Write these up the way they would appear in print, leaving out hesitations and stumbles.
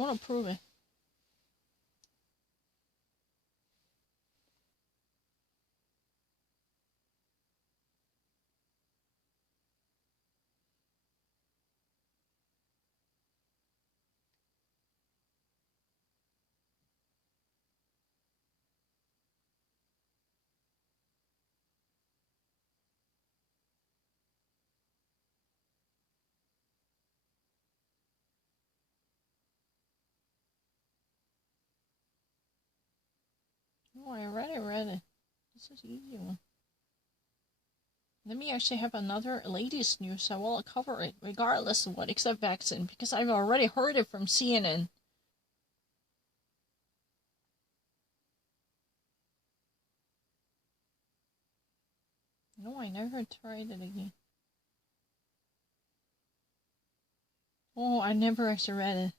want to prove it. Oh, I read it. This is an easy one. Let me actually have another latest news, so I will cover it, regardless of what, except vaccine, because I've already heard it from CNN. No, I never tried it again. Oh, I never actually read it.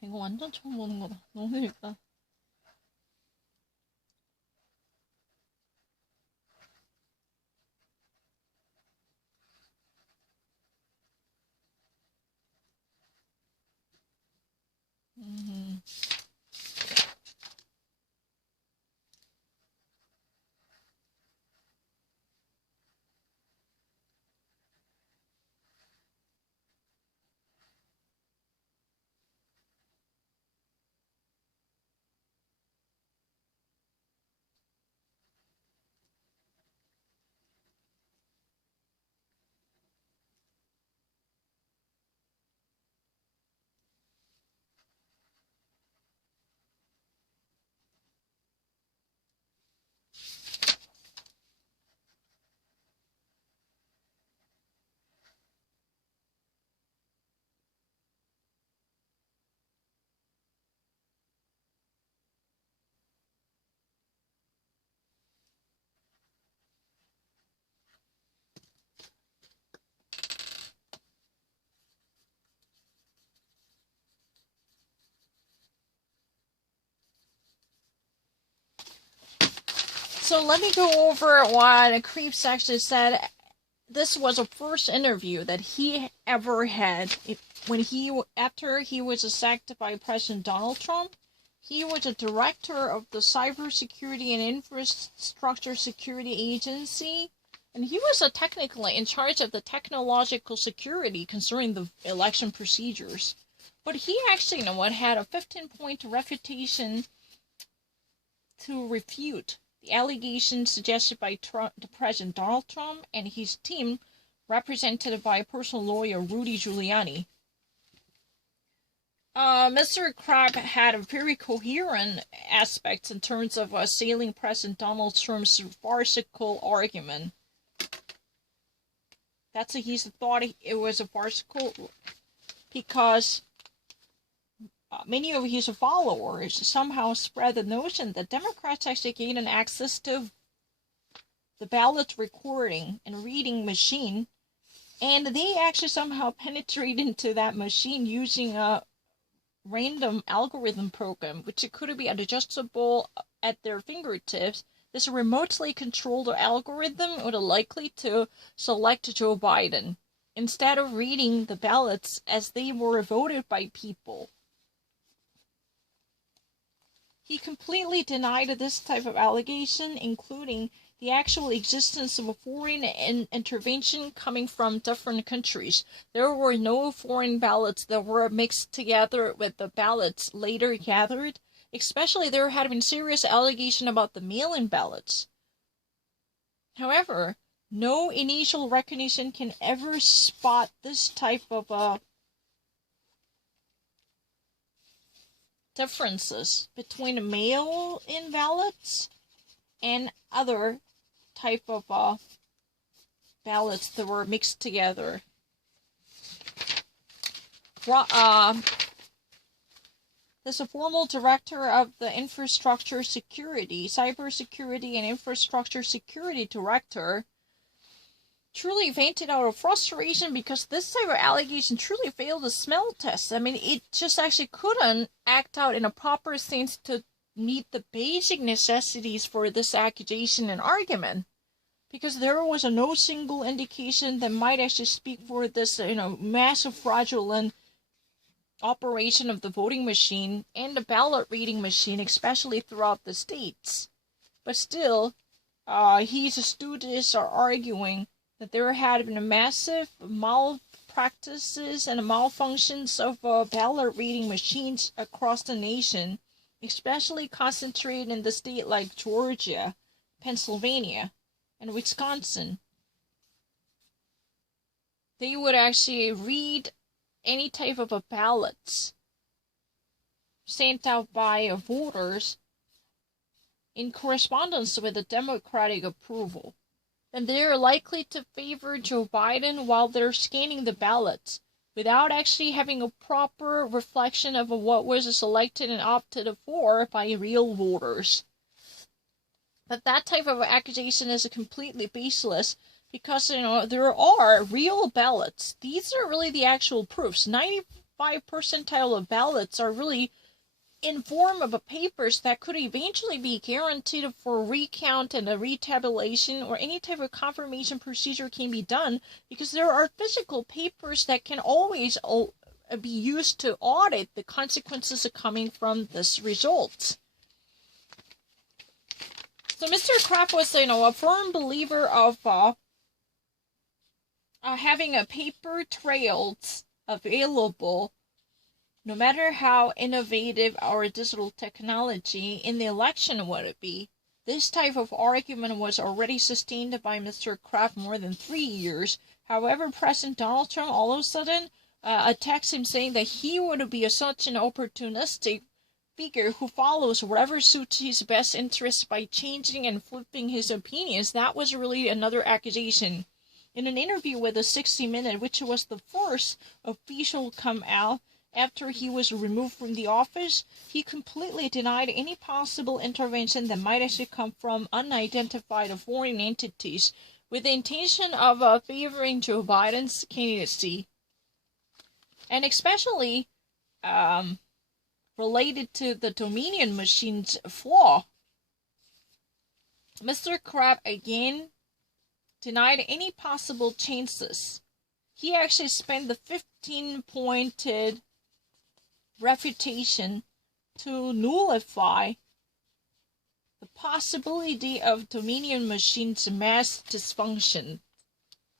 이거 완전 처음 보는 거다. 너무 재밌다. So let me go over what Creeps actually said. This was the first interview that he ever had after he was sacked by President Donald Trump. He was a director of the Cybersecurity and Infrastructure Security Agency, and he was technically in charge of the technological security concerning the election procedures. But he actually, had a 15-point refutation to refute the allegations suggested by the President Donald Trump and his team, represented by personal lawyer Rudy Giuliani. Mr. Crabb had a very coherent aspects in terms of assailing President Donald Trump's farcical argument. That's what he thought it was a farcical, because many of his followers somehow spread the notion that Democrats actually gained an access to the ballot recording and reading machine, and they actually somehow penetrate into that machine using a random algorithm program, which it could be adjustable at their fingertips. This remotely controlled algorithm would likely to select Joe Biden instead of reading the ballots as they were voted by people. He completely denied this type of allegation, including the actual existence of a foreign intervention coming from different countries. There were no foreign ballots that were mixed together with the ballots later gathered. Especially, there had been serious allegation about the mail-in ballots. However, no initial recognition can ever spot this type of differences between mail-in ballots and other type of ballots that were mixed together. There's a formal director of the Infrastructure Security, Cybersecurity and Infrastructure Security Director truly vented out of frustration because this type of allegation truly failed the smell test. I mean, it just actually couldn't act out in a proper sense to meet the basic necessities for this accusation and argument, because there was no single indication that might actually speak for this, massive fraudulent operation of the voting machine and the ballot reading machine, especially throughout the states. But still, his students are arguing that there had been a massive malpractices and malfunctions of ballot reading machines across the nation, especially concentrated in the state like Georgia, Pennsylvania, and Wisconsin. They would actually read any type of ballots sent out by voters in correspondence with the Democratic approval. And they're likely to favor Joe Biden while they're scanning the ballots without actually having a proper reflection of what was selected and opted for by real voters. But that type of accusation is completely baseless because, there are real ballots. These are really the actual proofs. 95 percentile of ballots are really in form of papers that could eventually be guaranteed for recount and a retabulation or any type of confirmation procedure can be done, because there are physical papers that can always be used to audit the consequences coming from this result. So Mr. Kraft was, a firm believer of having a paper trails available no matter how innovative our digital technology in the election would it be. This type of argument was already sustained by Mr. Kraft more than 3 years. However, President Donald Trump all of a sudden attacks him, saying that he would be such an opportunistic figure who follows whatever suits his best interests by changing and flipping his opinions. That was really another accusation. In an interview with the 60 Minutes, which was the first official come out after he was removed from the office, he completely denied any possible intervention that might actually come from unidentified foreign entities with the intention of favoring Joe Biden's candidacy. And especially related to the Dominion machine's flaw, Mr. Kraft again denied any possible chances. He actually spent the 15-pointed refutation to nullify the possibility of Dominion machines' mass dysfunction.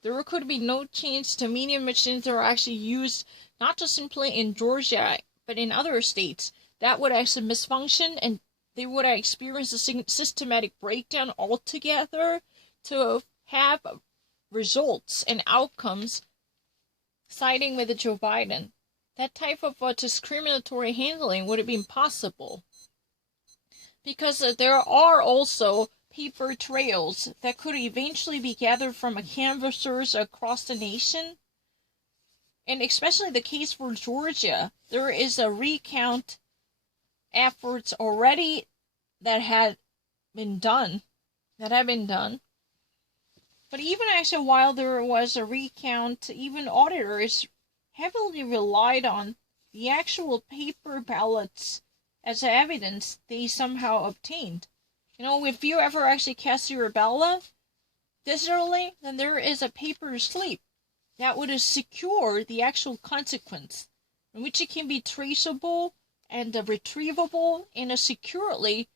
There could be no chance Dominion machines are actually used not just simply in Georgia, but in other states that would actually misfunction, and they would experience a systematic breakdown altogether to have results and outcomes siding with Joe Biden. That type of discriminatory handling would have been possible, because there are also paper trails that could eventually be gathered from canvassers across the nation. And especially the case for Georgia, there is a recount efforts already that have been done. But even actually while there was a recount, even auditors heavily relied on the actual paper ballots as evidence they somehow obtained. If you ever actually cast your ballot digitally, then there is a paper slip that would secure the actual consequence, in which it can be traceable and retrievable and securely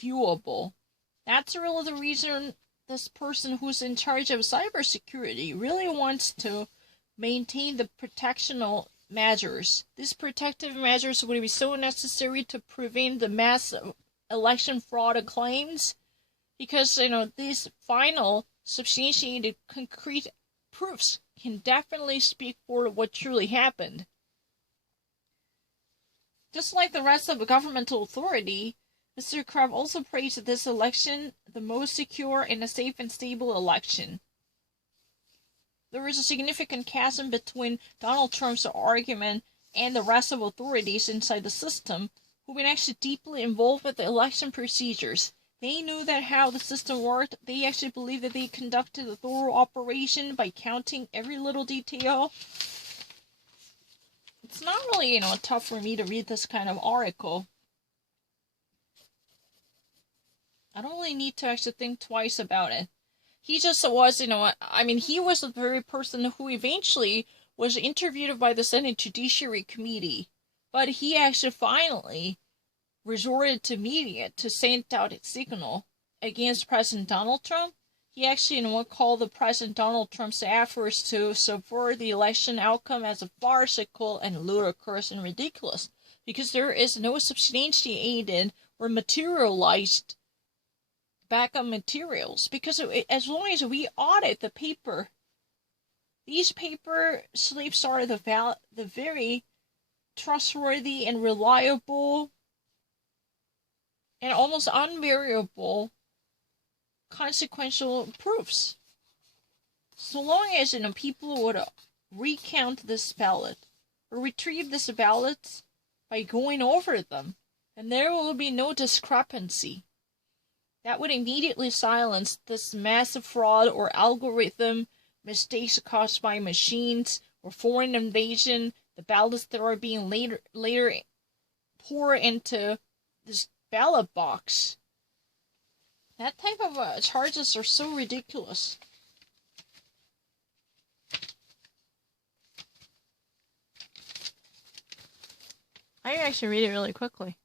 viewable. That's really the reason this person who's in charge of cybersecurity really wants to maintain the protectional measures. These protective measures would be so necessary to prevent the mass election fraud claims, because these final substantiated concrete proofs can definitely speak for what truly happened. Just like the rest of the governmental authority, Mr. Kraft also praised this election the most secure and a safe and stable election. There is a significant chasm between Donald Trump's argument and the rest of authorities inside the system, who've been actually deeply involved with the election procedures. They knew that how the system worked. They actually believed that they conducted a thorough operation by counting every little detail. It's not really, tough for me to read this kind of article. I don't really need to actually think twice about it. He just was, he was the very person who eventually was interviewed by the Senate Judiciary Committee. But he actually finally resorted to media to send out a signal against President Donald Trump. He actually, called the President Donald Trump's efforts to subvert the election outcome as a farcical and ludicrous and ridiculous, because there is no substantiated or materialized backup materials. Because as long as we audit the paper, these paper slips are the very trustworthy and reliable and almost unvariable consequential proofs. So long as people would recount this ballot or retrieve this ballots by going over them, and there will be no discrepancy. That would immediately silence this massive fraud or algorithm mistakes caused by machines or foreign invasion, the ballots that are being later poured into this ballot box. That type of charges are so ridiculous. I can actually read it really quickly.